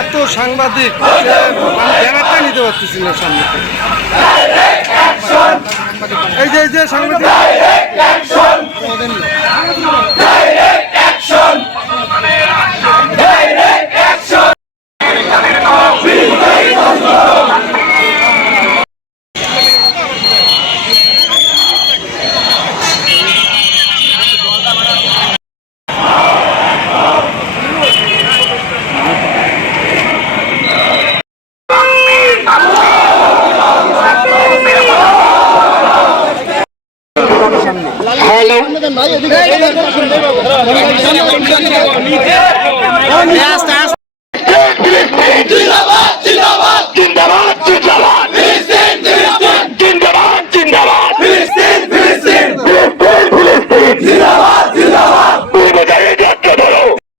এত সাংবাদিক ব্যানারটা নিতে পারতেছি না সামনে এই যে এই যে সাংবাদিক। জিন্দাবাদ জিন্দাবাদ